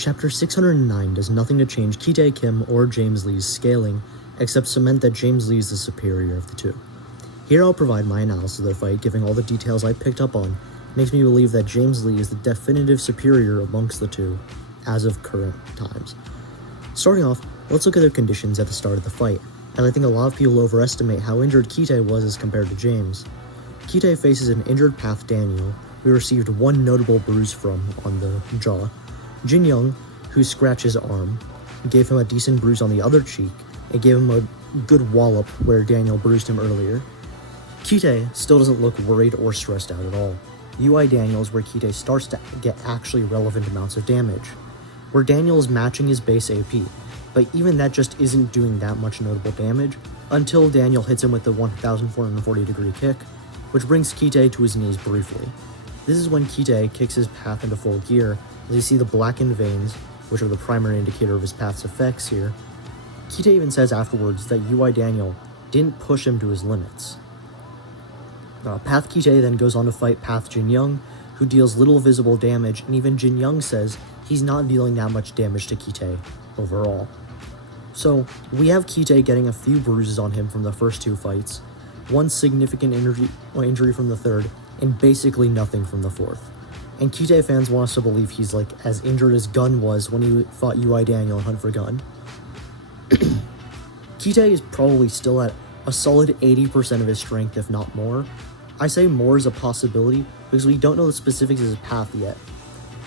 Chapter 609 does nothing to change Kitae Kim or James Lee's scaling, except cement that James Lee is the superior of the two. Here I'll provide my analysis of their fight, giving all the details I picked up on. Makes me believe that James Lee is the definitive superior amongst the two, as of current times. Starting off, let's look at their conditions at the start of the fight, and I think a lot of people overestimate how injured Kitae was as compared to James. Kitae faces an injured Path Daniel, who received one notable bruise from on the jaw. Jin Young, who scratched his arm, gave him a decent bruise on the other cheek, and gave him a good wallop where Daniel bruised him earlier. Kitae still doesn't look worried or stressed out at all. UI Daniel is where Kitae starts to get actually relevant amounts of damage, where Daniel is matching his base AP, but even that just isn't doing that much notable damage until Daniel hits him with the 1440 degree kick, which brings Kitae to his knees briefly. This is when Kitae kicks his path into full gear, as you see the blackened veins, which are the primary indicator of his path's effects here. Kitae even says afterwards that UI Daniel didn't push him to his limits. Path Kitae then goes on to fight Path Jin Young, who deals little visible damage, and even Jin Young says he's not dealing that much damage to Kitae overall. So, we have Kitae getting a few bruises on him from the first two fights, one significant injury from the third, and basically nothing from the fourth. And Kitae fans want us to believe he's like as injured as Gun was when he fought UI Daniel in Hunt for Gun. Kitae is probably still at a solid 80% of his strength, if not more. I say more is a possibility because we don't know the specifics of his path yet.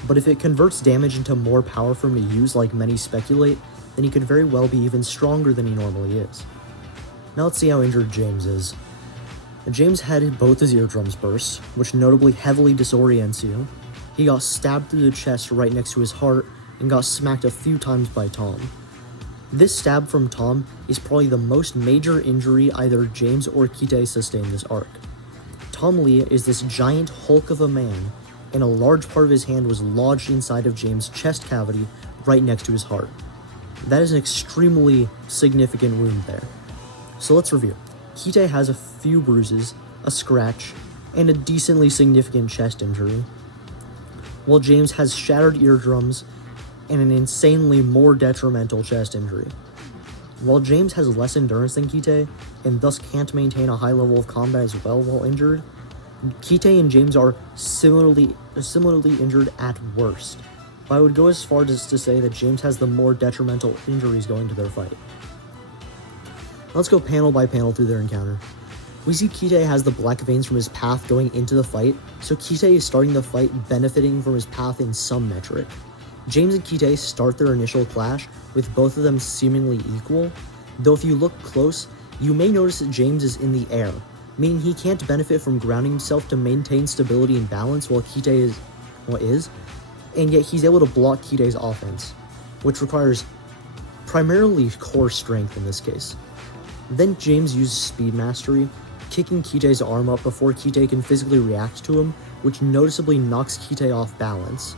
But if it converts damage into more power for him to use like many speculate, then he could very well be even stronger than he normally is. Now let's see how injured James is. James had both his eardrums burst, which notably heavily disorients you. He got stabbed through the chest right next to his heart and got smacked a few times by Tom. This stab from Tom is probably the most major injury either James or Kitae sustained this arc. Tom Lee is this giant hulk of a man, and a large part of his hand was lodged inside of James' chest cavity right next to his heart. That is an extremely significant wound there. So let's review. Kitae has a few bruises, a scratch, and a decently significant chest injury, while James has shattered eardrums and an insanely more detrimental chest injury. While James has less endurance than Kitae, and thus can't maintain a high level of combat as well while injured, Kitae and James are similarly injured at worst, but I would go as far as to say that James has the more detrimental injuries going to their fight. Let's go panel by panel through their encounter. We see Kitae has the black veins from his path going into the fight, so Kitae is starting the fight benefiting from his path in some metric. James and Kitae start their initial clash with both of them seemingly equal, though if you look close, you may notice that James is in the air, meaning he can't benefit from grounding himself to maintain stability and balance while Kitae is, and yet he's able to block Kitae's offense, which requires primarily core strength in this case. Then James uses speed mastery, kicking Kitae's arm up before Kitae can physically react to him, which noticeably knocks Kitae off balance.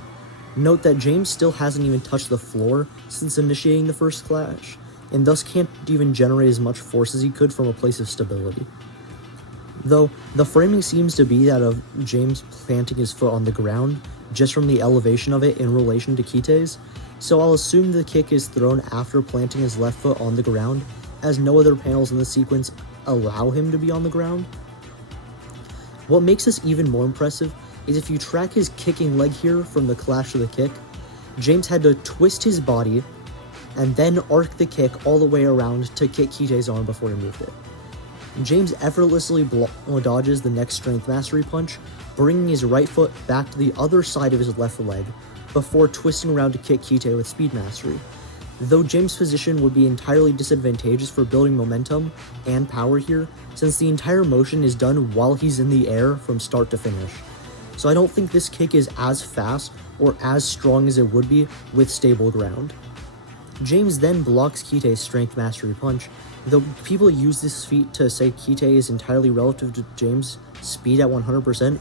Note that James still hasn't even touched the floor since initiating the first clash, and thus can't even generate as much force as he could from a place of stability. Though, the framing seems to be that of James planting his foot on the ground, just from the elevation of it in relation to Kitae's, so I'll assume the kick is thrown after planting his left foot on the ground, as no other panels in the sequence allow him to be on the ground. What makes this even more impressive is if you track his kicking leg here from the clash of the kick, James had to twist his body and then arc the kick all the way around to kick Kitae's arm before he moved it. James effortlessly dodges the next strength mastery punch, bringing his right foot back to the other side of his left leg before twisting around to kick Kitae with speed mastery. Though James' position would be entirely disadvantageous for building momentum and power here, since the entire motion is done while he's in the air from start to finish. So I don't think this kick is as fast or as strong as it would be with stable ground. James then blocks Kitae's strength mastery punch, though people use this feat to say Kitae is entirely relative to James' speed at 100%,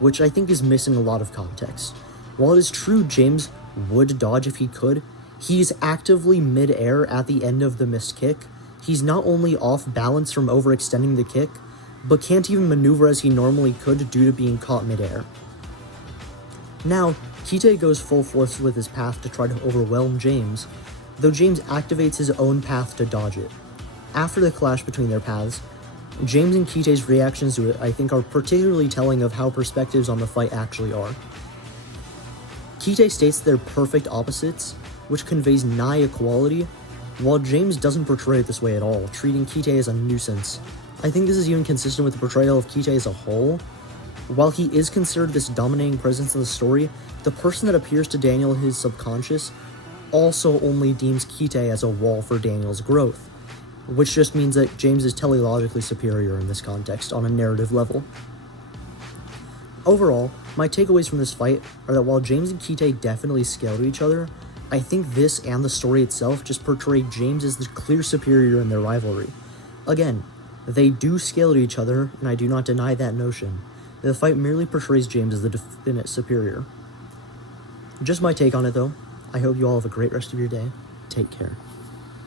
which I think is missing a lot of context. While it is true James would dodge if he could, he's actively mid-air at the end of the missed kick. He's not only off balance from overextending the kick, but can't even maneuver as he normally could due to being caught mid-air. Now, Kitae goes full force with his path to try to overwhelm James, though James activates his own path to dodge it. After the clash between their paths, James and Kitae's reactions to it I think are particularly telling of how perspectives on the fight actually are. Kitae states they're perfect opposites, which conveys nigh equality, while James doesn't portray it this way at all, treating Kitae as a nuisance. I think this is even consistent with the portrayal of Kitae as a whole. While he is considered this dominating presence in the story, the person that appears to Daniel in his subconscious also only deems Kitae as a wall for Daniel's growth, which just means that James is teleologically superior in this context on a narrative level. Overall, my takeaways from this fight are that while James and Kitae definitely scale to each other, I think this and the story itself just portray James as the clear superior in their rivalry. Again, they do scale to each other, and I do not deny that notion. The fight merely portrays James as the definite superior. Just my take on it though. I hope you all have a great rest of your day. Take care.